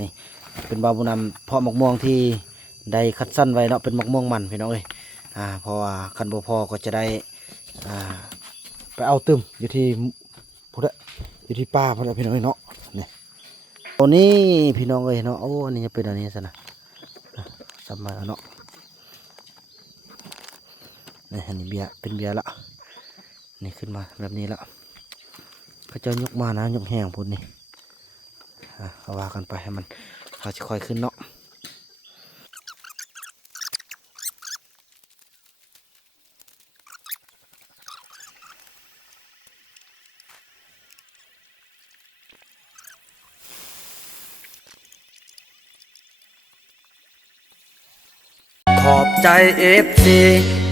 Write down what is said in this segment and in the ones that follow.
นี่เป็นบาวบุญนำเพาะมะม่วงที่ได้คัดสั้นไว้เนาะเป็นมะม่วงมันพี่น้องเอ้ยเพราะว่าคันบ่พอก็จะได้อ่าไปเอาตึมอยู่ที่พุทธอยู่ที่ป้าพุทธพี่น้องเอ้ยเนาะนี่ตัวนี้พี่น้องเอ้ยเนาะโอ้อันนี้จะเป็นอันนี้ซะนะสับมาเนาะนี่อันนี้เบียร์เป็นเบียร์ละนี่ขึ้นมาแบบนี้ละเขาจะยกมานะยกแห้งพุ่นนี่เอาว่ากันไปให้มันเขาจะค่อยขึ้นเนาะขอบใจFC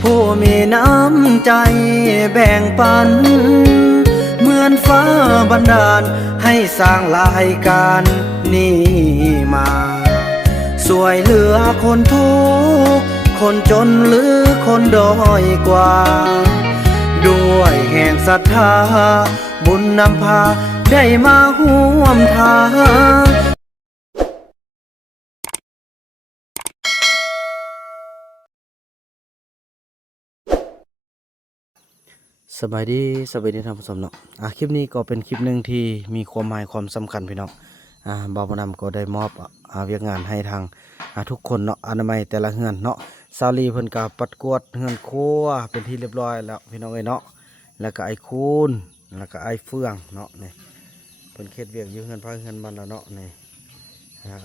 ผู้มีน้ำใจแบ่งปันเหมือนฟ้าบันดาลให้สร้างรายการนี้มาสวยเหลือคนทุกข์คนจนหรือคนด้อยกว่าด้วยแห่งศรัทธาบุญนำพาได้มาร่วมทาง สบายดีท่านผู้ชมเนาะคลิปนี้ก็เป็นคลิปหนึ่งที่มีความหมายความสำคัญพี่น้องบ่าวบ่นำก็ได้มอบเวียกงานให้ทางทุกคนเนาะอนามัยแต่ละเฮือนเนาะซาลีเพิ่นก็ปัดกวาดเฮือนครัวเป็นที่เรียบร้อยแล้วพี่น้องเอ้ยเนาะแล้วก็ไอ้คูนแล้วก็ไอ้เฟืองเนาะนี่เพิ่นเฮ็ดเวียกอยู่เฮือนพาเฮือนมันแล้วเนาะนี่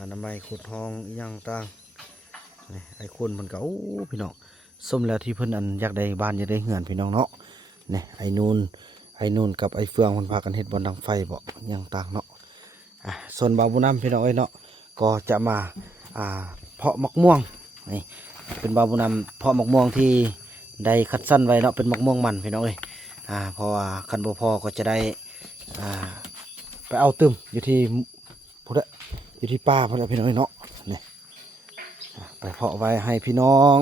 อนามัยขุดห้องอีหยังต่างนี่ไอ้คูนเพิ่นก็โอ้พี่น้องสมแล้วที่เพิ่นอันอยากได้บ้านอยากได้เฮือนพี่น้องเนาะนี่ไอ้นูนกับไอ้เฟืองมันพากันเฮ็ดบอลดังไฟบ่ยังต่างเนาะส่วนบ่าวบุญนำพี่น้องเอ้ยเนาะก็จะมาเพาะมะม่วงนี่เป็นบ่าวบุญนำเพาะมะม่วงที่ได้คัดสั้นไว้เนาะเป็นมะม่วงมันพี่น้องเอ้ยเพราะว่าคันบ่พอก็จะได้ไปเอาตึมอยู่ที่พุทธอยู่ที่ป้าพุทธพี่น้องเอ้ยเนาะนี่ไปเพาะไว้ให้พี่น้อง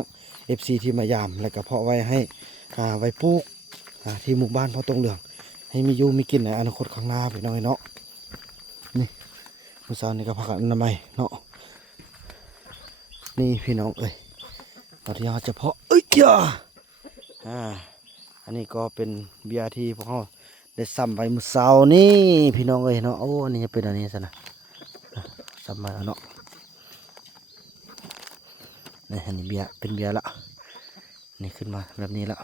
FC ที่มายามแล้วก็เพาะไว้ให้ไว้ปลูกที่หมู่บ้านพ่อตรงเหลืองให้มีอยู่มีกินในอนาคตข้างหน้าพี่น้องเนาะนี่มื้อเช้านี่ก็พักอนามัยเนาะนี่พี่น้องเอ้ยตอนที่เราจะเพาะจ้าอันนี้ก็เป็นเบียร์ที่พวกเขาได้ซ้ำไว้มื้อเช้านี่พี่น้องเอ้ยเนาะโอ้อันนี้จะเป็นอันนี้ซะนะซ้ำมาเนาะนี่อันนี้เบียร์เป็นเบียร์ละนี่ขึ้นมาแบบนี้ละ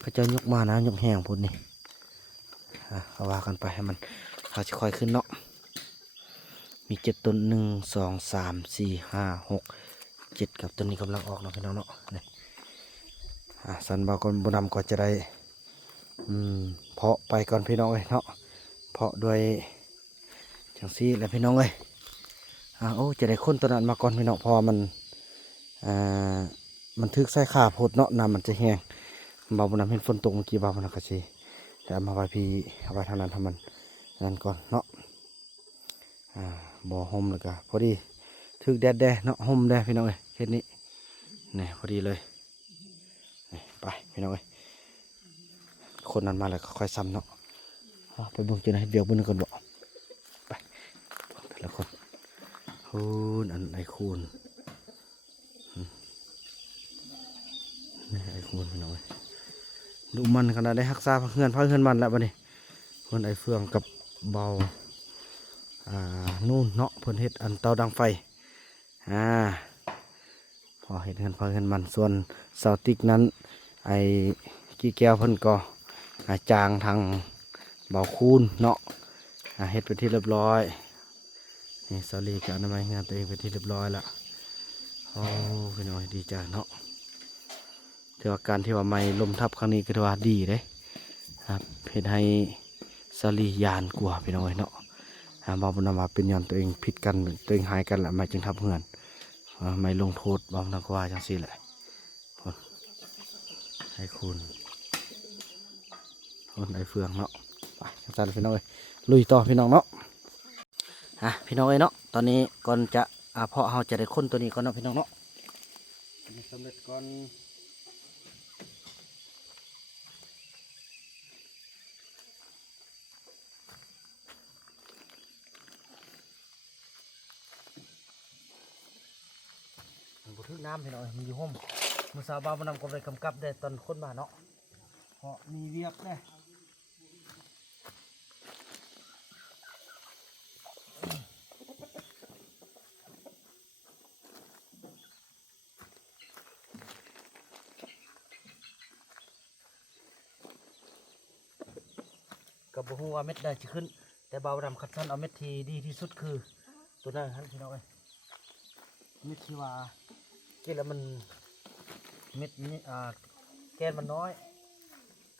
เขาจะยกมานะยกแห้งพุ่นนี่เอาว่ากันไปให้มันเขาจะค่อยขึ้นเนาะมี7ต้น1 2 3 4 5 6 7กับต้นนี้กำลังออกเนาะพี่น้องเนาะนี่สันบากรบุญนำก็จะได้เพาะไปก่อนพี่น้องเลยเนาะเพาะด้วยจังซี่แหละพี่น้องเลยโอ้จะได้ค้นต้นนั้นมาก่อนพี่น้องพอมันทึกใส่ขาโพดเนาะน้ำมันจะแห้งบาวบุญนำเห็นฝนตกเมื่อกี้บาวบุญนำก็สิแต่เอามาไว้พี่เอาไว้ทางนั้นทำมันนั่นก่อนเนาะบ่อห่มแล้วก็พอดีทึกแดดเนาะห่มแดดพี่น้องเอ้ยเฮ็ดนี้นี่พอดีเลยนี่ไปพี่น้องเอ้ยคนนั้นมาแล้วก็ค่อยซ้ำเนาะไปเบิ่งจุดไหนเดี๋ยวเบิ่งกันบ่ไปแต่ละคนคูณอันไอคูณนี่ไอคูณพี่น้องเอ้ยดูมันขนาดได้รักษาเฮือนมันแล้วบัดนี้คนไอเฟืองกับเบานู่นเนาะเพิ่นเฮ็ดอันเตาดังไฟพอเฮ็ดเงินมันส่วนเสาติ๊กนั้นไอ้กี้แก้วเพิ่นก็จางทางเบาคูนเนาะเฮ็ดไปที่เรียบร้อยนี่สาลีกับอนามัยงานตัวเองไปที่เรียบร้อยละโอ้พี่น้อยดีใจเนาะถือว่าการที่ว่าไม่ลมทับครั้งนี้ก็ถือว่าดีเลยครับเฮ็ดให้สาลียานกว่าพี่น้อยเนาะบางบุญนำมาเป็นย้อนตัวเองผิดกันตัวเองหายกันแหละไม่จึงทับเงินไม่ลงโทษบางนักว่าจังสี่แหละให้คุณไอเฟืองเนาะไปจังสันพี่น้องเอ้ยลุยต่อพี่น้องเนาะพี่น้องเอ้ยเนาะตอนนี้ก่อนจะเพาะเราจะได้ค้นตัวนี้ก่อนเนาะพี่น้องเนาะสำเร็จก่อน ถึกน้ำพี่น้องมันอยู่ห่มมือสาวบ้านนำก็ไปกำกับได้ตอนคนมาเนาะเพราะมีเวียกได้กับบุหัวาเม็ดได้จะขึ้นแต่เบาดำคัดสั้นเอาเม็ดที่ดีที่สุดคือตัวนั้นครับพี่น้องเอ้ยเม็ดที่ว่ากินแล้วมันเม็ดนี้แกนมันน้อย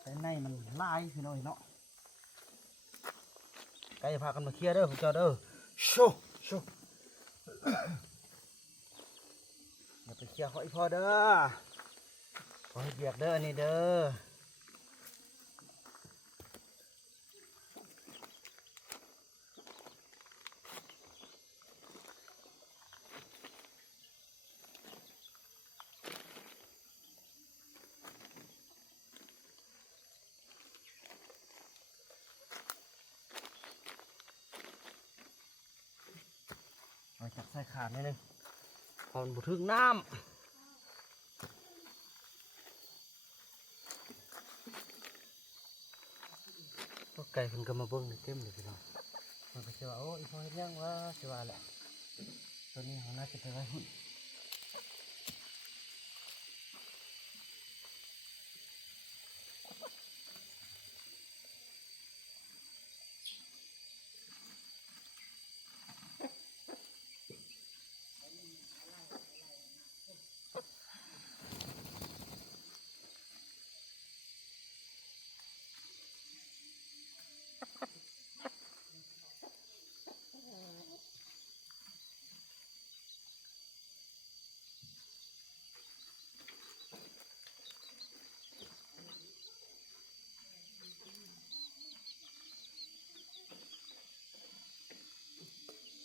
แต่ในมันลายพี่น้องเนาะใกล้จะพากันมาเคลียร์เด้อพวกเจ้าเด้อโชโชอย่าไปเคลียร์เขาอีพอเด้อขอให้เบียกเด้อนี่เด้อเอาจับใส่ขาดนิดนึงพอมันบุทึกน้ำพวกไก่เพิ่นก็มาเบิ้งในเต็มเลยพี่น้องมันก็จะว่าโอ้อีพอเฮ็ดยังวะจะว่าแหละตัวนี้เขาน่าจะไปไว้หุ่น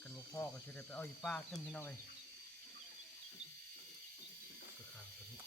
กันบ่พ่อก็จะได้ไปเอาอีป้าเต็มพี่น้องเลยก็ข้างตัวนี้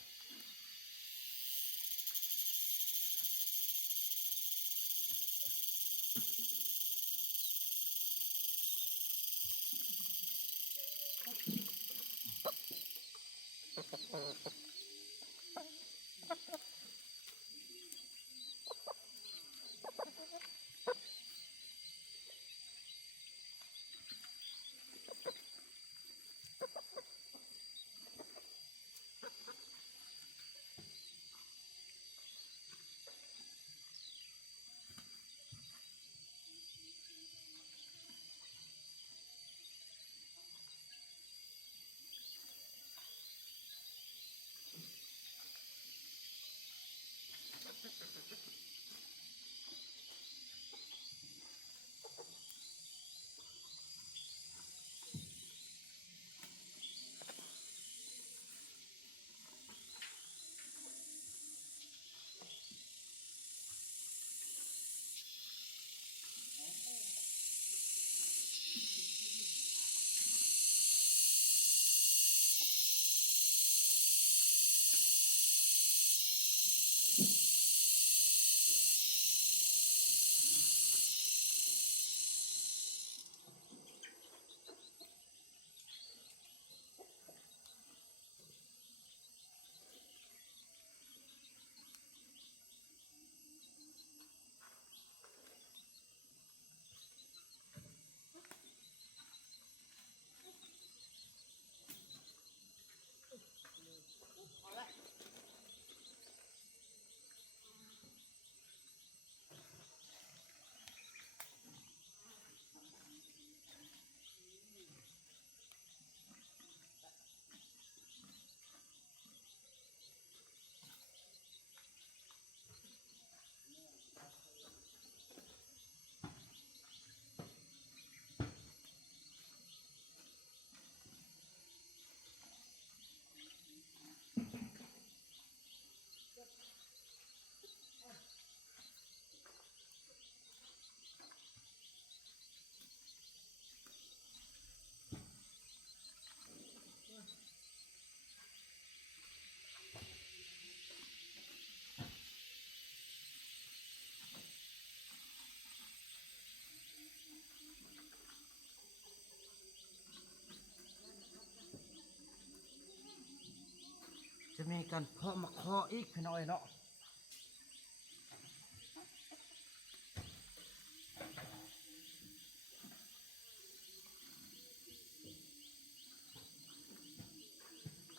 มีการเพาะมะขออีกพี่น้อยเนาะ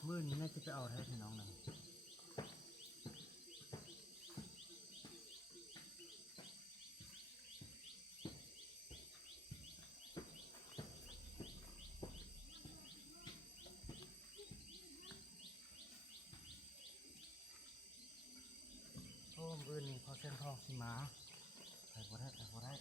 มื้อนี้น่าจะไปเอาได้พี่น้องหนึ่งโอ้มื้อนี้พอเส้นทองสิมาไปบ่ได้ไปบ่ได้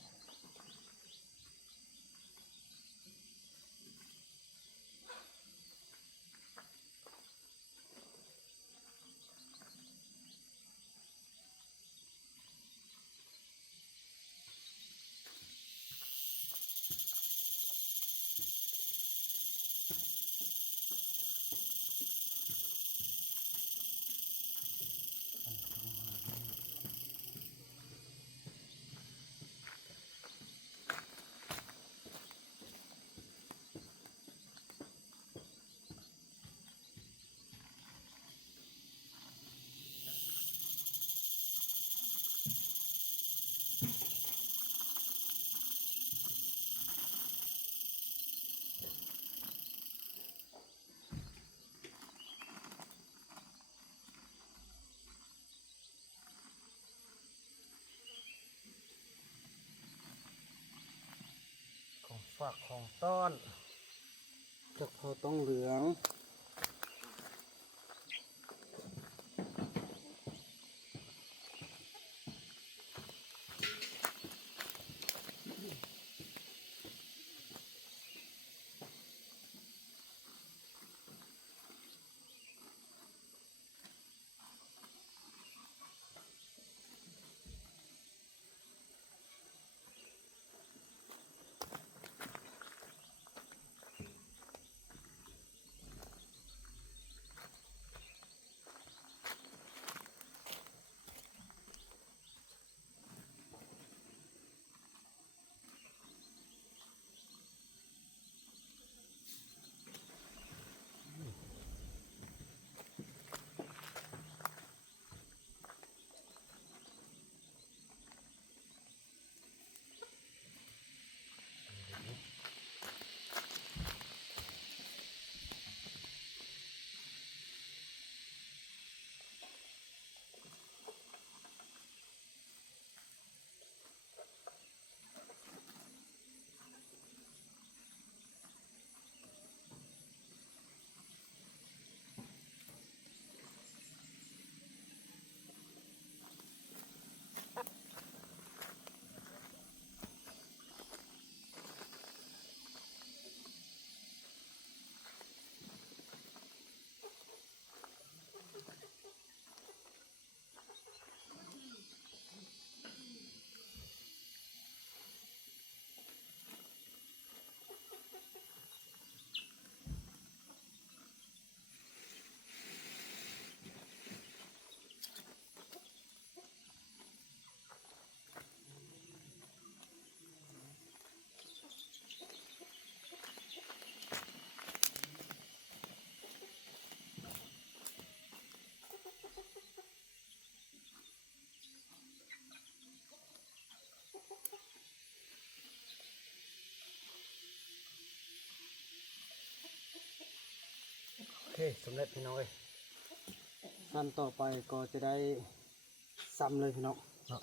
ของฝากของต้อนจากพอต้องเหลืองโอเคสำเร็จพี่น้องเอ้ยขั้นต่อไปก็จะได้ซ้ำเลยพี่น้องเนาะ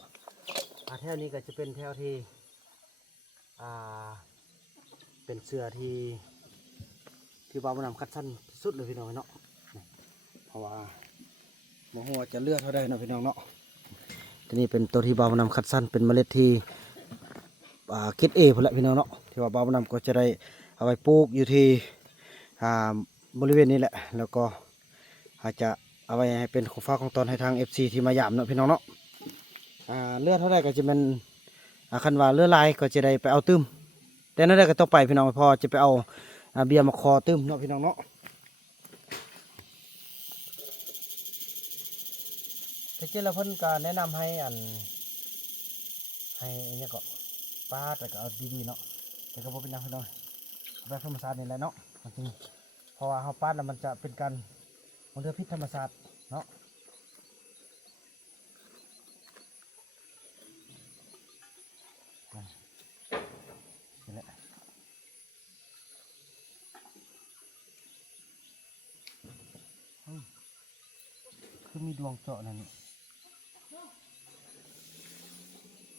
แถวนี้ก็จะเป็นแถวที่เป็นเสือที่บ่าวบ่นำคัดสั้นสุดเลยพี่น้องเนาะเพราะว่าโมโหจะเลือดเท่าใดเนาะพี่น้องเนาะทีนี้เป็นตัวที่บ่าวบ่นำคัดสั้นเป็นเมล็ดที่เกรดเอพุ่นแหละพี่น้องเนาะที่ว่าบ่าวบ่นำก็จะได้เอาไปปลูกอยู่ที่บริเวณนี้แหละแล้วก็อาจจะเอาไว้ให้เป็นของฝากของตอนให้ทาง FC ที่มาหยามเนาะพี่น้องเนาะเลือดเท่าไรก็จะเป็นคันว่าเลือดลายก็จะได้ไปเอาตื้มแต่นั่นได้ก็ต้องไปพี่น้องพอจะไปเอาเบียร์มาคอตื้มเนาะพี่น้องเนาะแต่เจ้าละเพิ่นก็แนะนำให้ให้เนี่ยก็ปาดแล้วก็เอาดีๆเนาะแต่ก็บ่เป็นหยังพี่น้องแบบธรรมชาตินี่แหละเนาะจริงเพราะว่าเฮาปาดแล้วมันจะเป็นการมันเรื่องพิษธรรมชาติ เนาะนี่แหละคือมีดวงเจาะนั่นนี่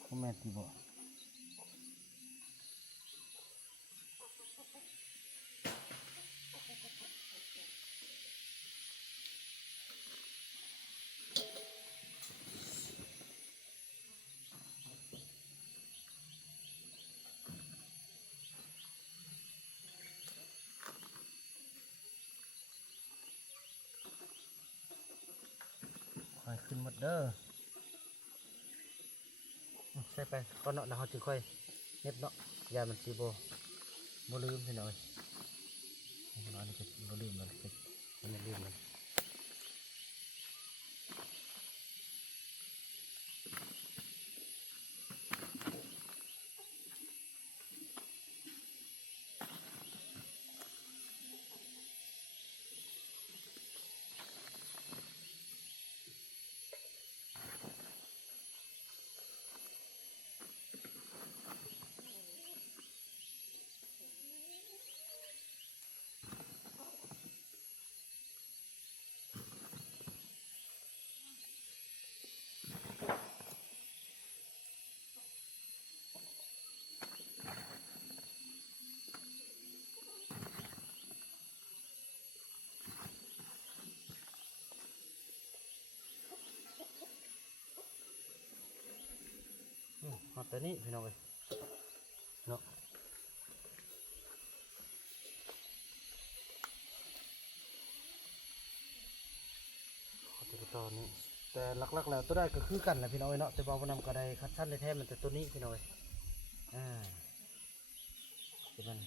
เขาแม่นที่บ่ค่อยขึ้นหมดเด้อใส่ไปก็เนาะแล้วเขาจึงค่อยเน็บเนาะยามันสิบ่ลืมพี่น้อยอันนี้ก็บ่ลืมมันไม่ลืมมันเอาตัวนี้พี่น้องเลยเนาะเอาตัวต่อนี้แต่หลักๆแล้วตัวได้ก็คือกันแหละพี่น้องเนาะแต่บางวันนำก็ได้คัดชั้นในแท้มันแต่ตัวนี้พี่น้องเป็นมัน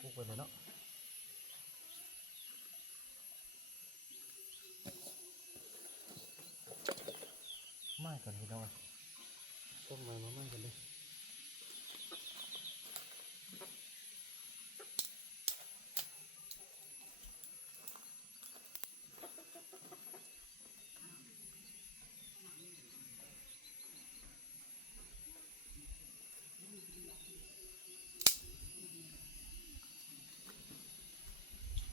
ปุ๊บไปเลยเนาะไม่ก่อนพี่น้องต้มมาไม่กันเลย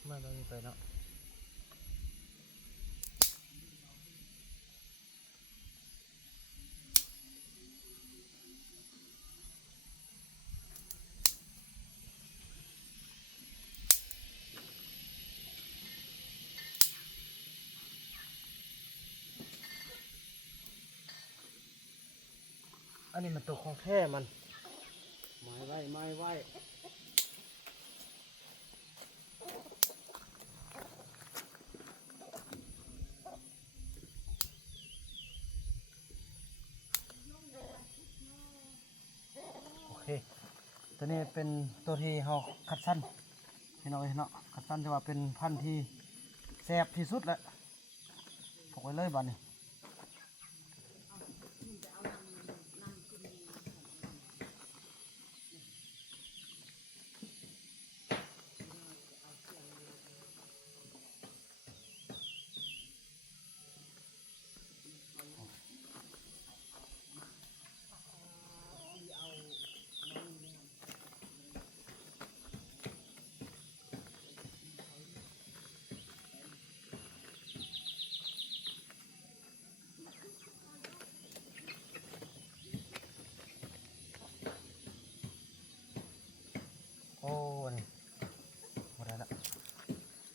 มาเราไปเนาะอันนี้มันตัวของแท้มันไม้ไว้โอเคตัวนี้เป็นตัวที่เราคัดสั้นพี่น้องเนาะคัดสั้นจะว่าเป็นพันธุ์ที่แซ่บที่สุดแหละพกไว้เลยบ้านนี้โอ้นี่หมดแล้วละ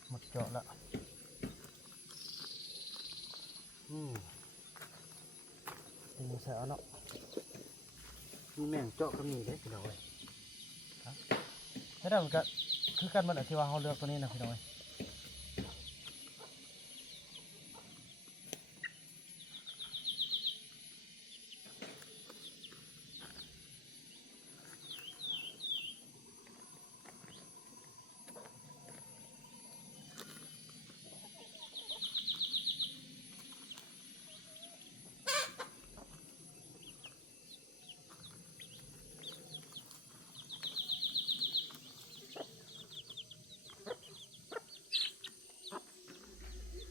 หมดเจาะละตีใส่เอาเนาะมีแมงเจาะก็มีเลยพี่น้องเอ้ยถ้าได้มันก็คือกันมันที่ว่าเขาเลือกตัวนี้นะพี่น้องเอ้ย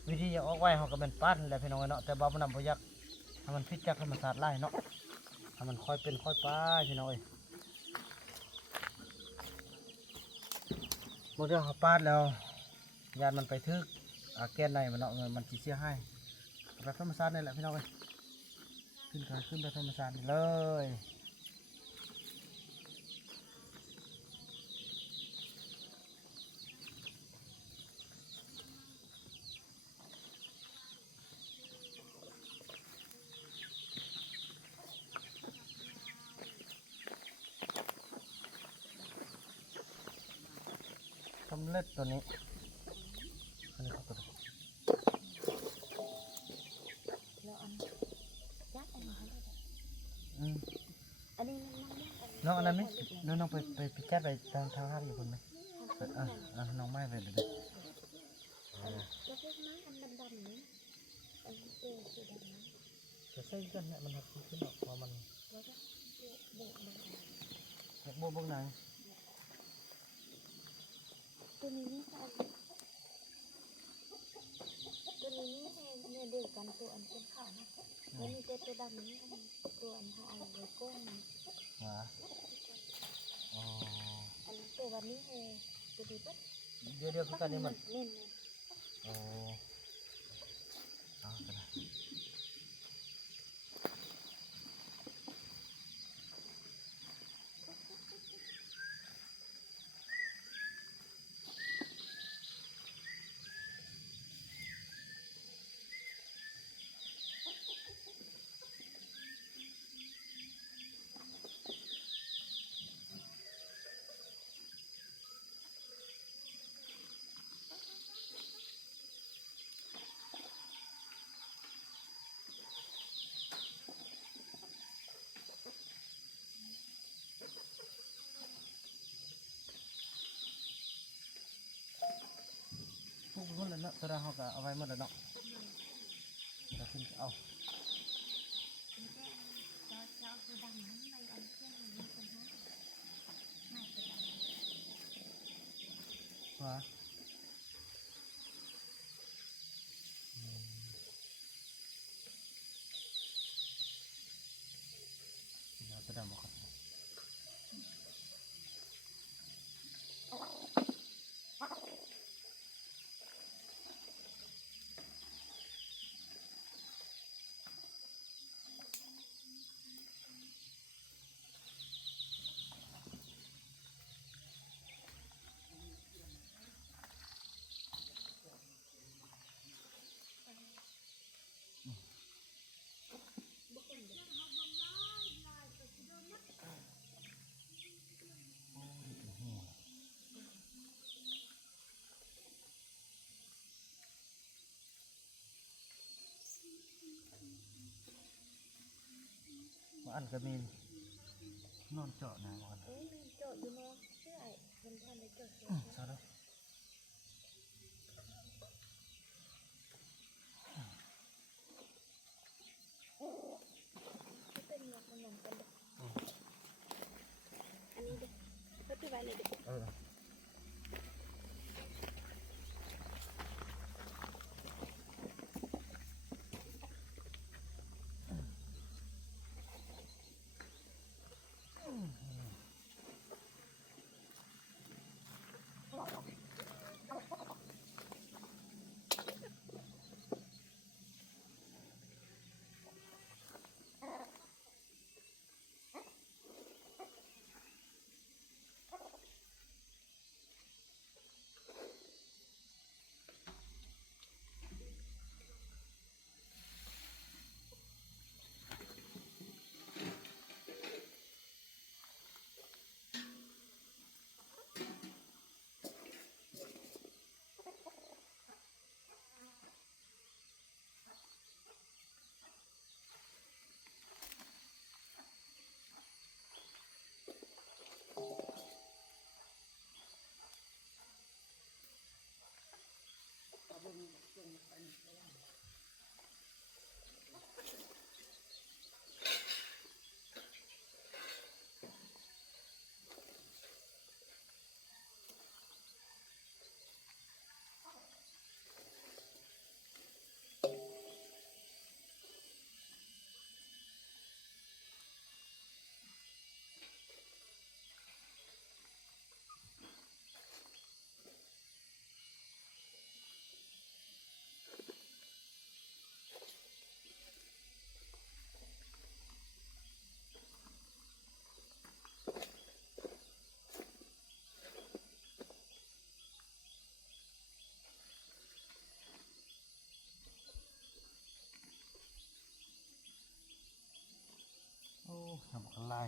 วิธีจะออกไว้เขาก็เป็นปั้นแหละพี่น้องเนาะแต่บ่าวบ่นำบ่อยากให้มันพิษจากธรรมชาติไล่เนาะให้มันค่อยเป็นค่อยไปพี่น้องเมื่อเขาปาดแล้วยานมันไปทึกแกนในมันเนาะมันสิเสียให้แบบธรรมชาตินี่แหละพี่น้องขึ้นแบบธรรมชาติเลยสำเร็จตัวนี้อันนี้ครับ แล้วอันจักอันนี้เขาได้แบบ อืม อันนี้มัน น้องอันนั้นไหมน้องไปจัดไปทางห้างอยู่คนไหมน้องไม่ไปเลย แล้วพวกนั้นอันดำๆนี้อันตัวสีดำนั้น จะใส่กันเนี่ยมันหักขึ้นหรอกเพราะมัน แล้วก็โบก หักโบบ้างไหน ตัวนี้นี่ค่ะตัวนี้นี่เนี่ยเดียวกันตัวอันเป็นขาวนะแล้วมีตัวดำนี้อันตัวอันเขาเอาไว้ก้น หาอ๋อ อันตัววันนี้ตัวดีปั๊บ เดี๋ยวคือกันนี่มัน เน่น โอ้เอาไปเลยพวกมันเลยเนาะตอนเราก็เอาไว้หมดแล้วเนาะเราขึ้นเอา เราตัวดำนั้นไปอันเครื่องนี้เป็นห้าไม่ตัวดำ หาเราจะได้มาครับมาอันก็มีนอนเจาะนะมัน โจทย์อยู่มั้งใช่มันทำในโจทย์ ใช่แล้ว ที่เป็นมันเหมือนกันอันนี้เด็กก็ที่ไว้เลยเด็ก เออ ทำกันลาย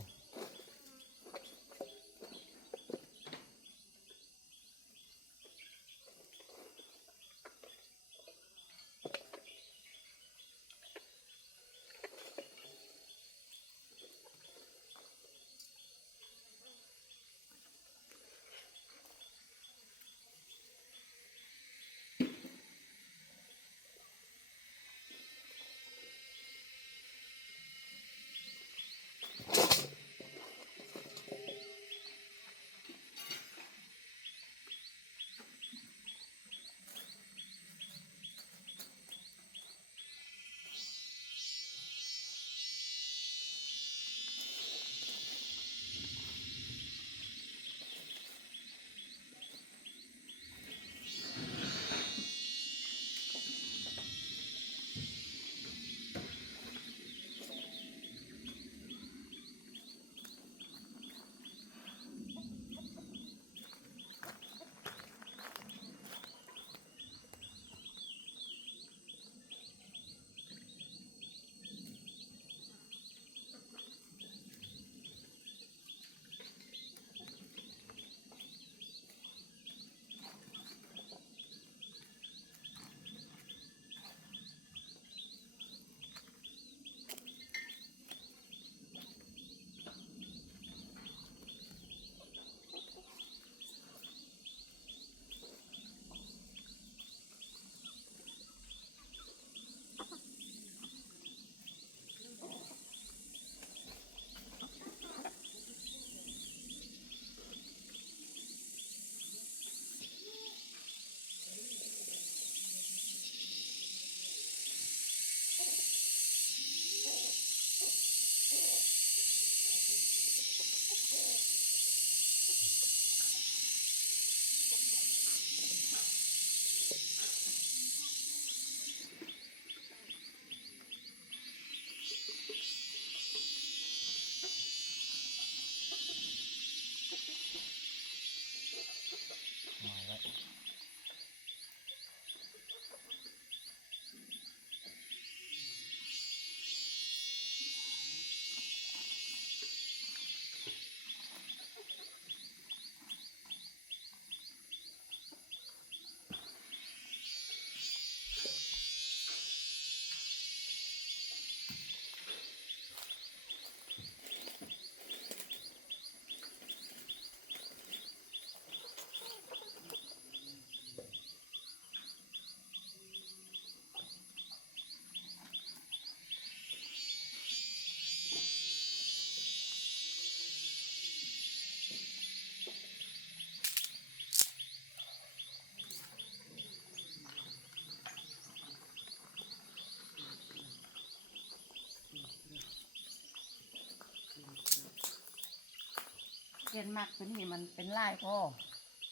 เห็นหมักตัวนี้มันเป็นลายพ่อ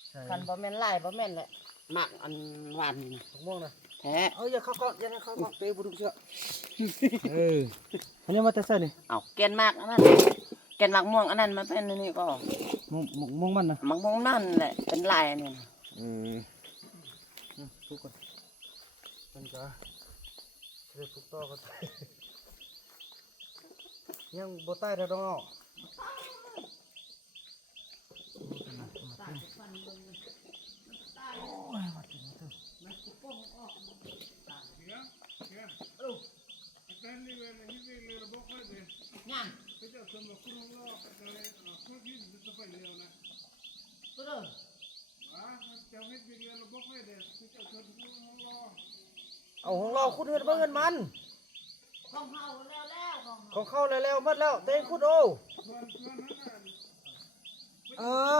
ใช่ คันบ่แม่นลายบ่แม่นแหละหมักอันหวานนี่นะ มะม่วงนะ แท้ เอาอย่าเข้าก่อนอย่าเข้าก่อนเตะบุรุษเชื่ออันนี้มาแต่ใส่นี่ เอาแกนหมักอันนั้นแกนหมักม่วงอันนั้นมันเป็นอันนี้ก็ ม่วงมันนะ หมักม่วงนั่นแหละเป็นลายอันนี้นะ ทุกคนมันก็เรียกทุกต่อก็ใส่ยังบ่ใต้เด้อน้องเอาของเราคุณเงินเบิ่งเงินมัน ของเฮาแล้วของ ของเข้าแล้วหมดแล้วเต้นคุณโอเออ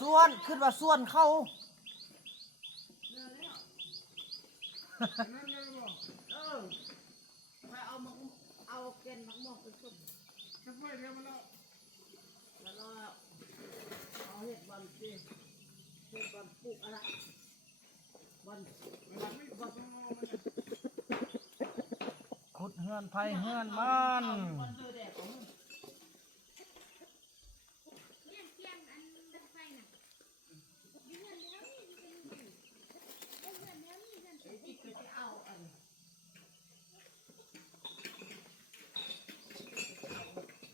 ส่วนขึ้นว่าส่วนเข้า ไปเอาหมักเอาแกนหมักม่วงไปสุดจะไปเรียมาแล้วเอาเห็ดบอลสิเห็ดบอลปลูกอะไรบอล ขุดเฮือนไผเฮือนมัน บอลเดือดแดดของมึง เ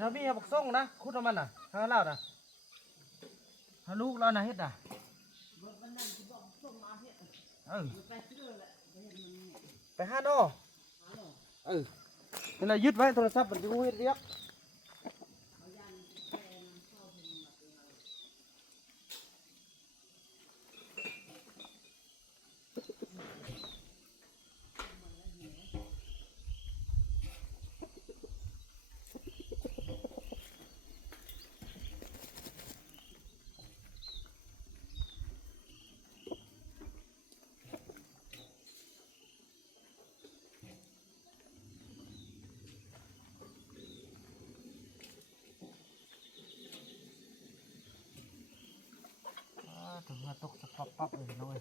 ทำมีให้บักส่งนะคุดเอามันน่ะหาเล่าน่ะหาลูกแล้วนะเฮ็ดน่ะไปหาโนนี่แหละยึดไว้โทรศัพท์มันจะงูเฮ็ดเรียกถึงมาตกสปับปั๊บเลยน้อย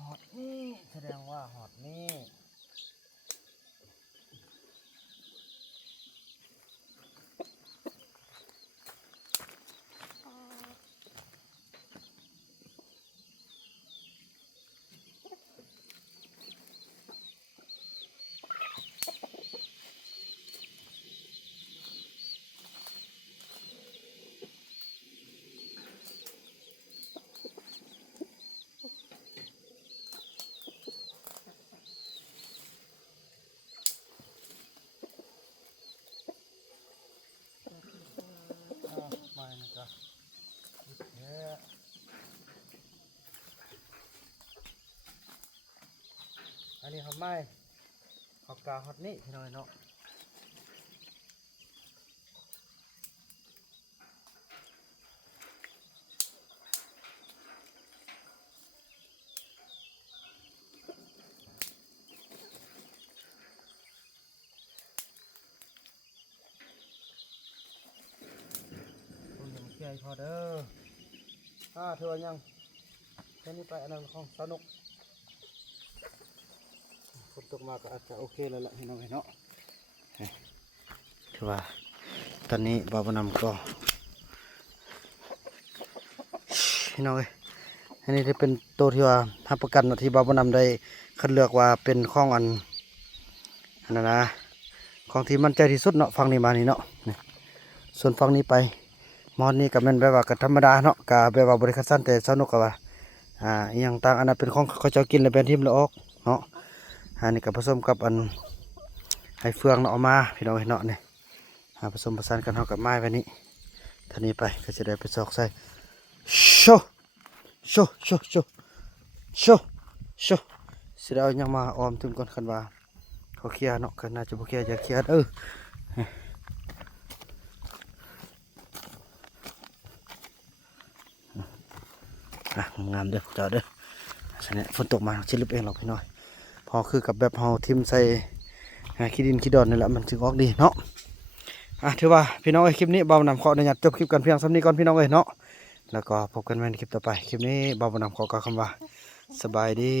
หอดนี่แสดงว่าหอดนี่มานะจ๊ะอันนี้เขาไม่เขากาฮอตนี่พี่น้อยเนาะใหญ่พอเด้อเธอยังแค่นี้ไปอันนั้นของสนุกฝนตกมาก็อาจจะโอเคแล้วล่ะพี่น้องเนาะถือว่าตอนนี้บ่าวน้ำก็พี่น้องอันนี้ได้เป็นตัวที่ว่าทับประกันที่บ่าวน้ำได้คัดเลือกว่าเป็นข้องอันนั้นนะของที่มั่นใจที่สุดเนาะฟังนี้มานี่เนาะส่วนฟังนี้ไปมอนนี่ก็แม่นแบบว่าก็ธรรมดาเนาะก็แบบว่าบริคัดสั้นแต่สนุกก็ว่าอย่างต่างอันนั้นเป็นของเขาเจ้ากินแล้วเป็นทิมละออกเนาะอันนี้ก็ผสมกับอันไห้เฟืองเนาะเอามาพี่น้องเนาะนี่ผสมผสานกันเท่ากับไม้ไว้นี้ท่านี้ไปก็จะได้ไปซอกใส่โชโชโชโชโชโชสิได้เอายังมาออมถึงก่อนคันว่าเขาเคลียร์เนาะกันน่าจะบ่เคลียร์จะเคลียร์งามเด้อเจ้าเด้อฉะนั้นฝนตกมาชิลุบเองหรอกพี่น้อยพอคือกับแบบเฮาทิมใส่ขี้ดินขี้ดอนนี่แหละมันจึงออกดีเนาะถือว่าพี่น้องคลิปนี้เบาหนำขออนุญาตจบคลิปกันเพียงสำนี้ก่อนพี่น้องเนาะแล้วก็พบกันใหม่ในคลิปต่อไปคลิปนี้เบาหนำขอกล่าวคำว่าสบายดี